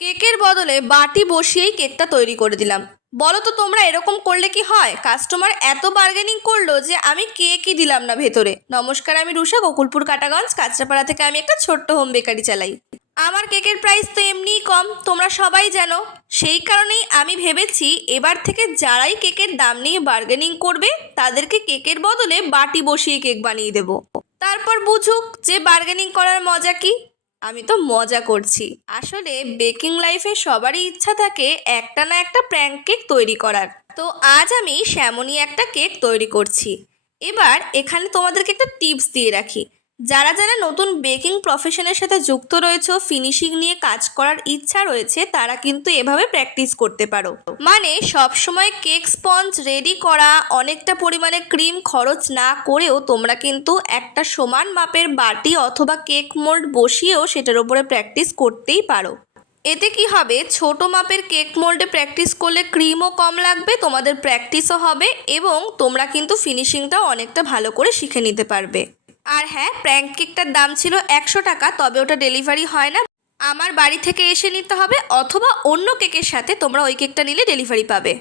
কেকের বদলে বাটি বসিয়েই কেকটা তৈরি করে দিলাম। বলো তো তোমরা এরকম করলে কি হয়? কাস্টমার এত বার্গেনিং করলো যে আমি কেকই দিলাম না ভেতরে। নমস্কার, আমি রুষা, গোকুলপুর কাটাগঞ্জ কাঁচরাপাড়া থেকে আমি একটা ছোট্ট হোম বেকারি চালাই। আমার কেকের প্রাইস তো এমনিই কম, তোমরা সবাই জানো। সেই কারণেই আমি ভেবেছি এবার থেকে যারাই কেকের দাম নিয়ে বার্গেনিং করবে তাদেরকে কেকের বদলে বাটি বসিয়ে কেক বানিয়ে দেবো। তারপর বুঝুক যে বার্গেনিং করার মজা কি। আমি তো মজা করছি। আসলে বেকিং লাইফে সবারই ইচ্ছা থাকে একটা না একটা প্র্যাঙ্ক কেক তৈরি করার। তো আজ আমি সেমনই একটা কেক তৈরি করছি। এবার এখানে তোমাদেরকে একটা টিপস দিয়ে রাখি। যারা যারা নতুন বেকিং প্রফেশনের সাথে যুক্ত রয়েছে, ফিনিশিং নিয়ে কাজ করার ইচ্ছা রয়েছে, তারা কিন্তু এভাবে প্র্যাকটিস করতে পারো। মানে সব সময় কেক স্পঞ্জ রেডি করা, অনেকটা পরিমাণে ক্রিম খরচ না করেও তোমরা কিন্তু একটা সমান মাপের বাটি অথবা কেক মোল্ড বসিয়েও সেটার উপরে প্র্যাকটিস করতেই পারো। এতে কি হবে, ছোট মাপের কেক মোল্ডে প্র্যাকটিস করলে ক্রিমও কম লাগবে, তোমাদের প্র্যাকটিসও হবে এবং তোমরা কিন্তু ফিনিশিংটাও অনেকটা ভালো করে শিখে নিতে পারবে। আর হ্যাঁ, প্র্যাঙ্ক কেকটার দাম ছিল 100 টাকা, তবে ওটা ডেলিভারি হয় না, আমার বাড়ি থেকে এসে নিতে হবে, অথবা অন্য কেকের সাথে তোমরা ওই কেকটা নিলে ডেলিভারি পাবে।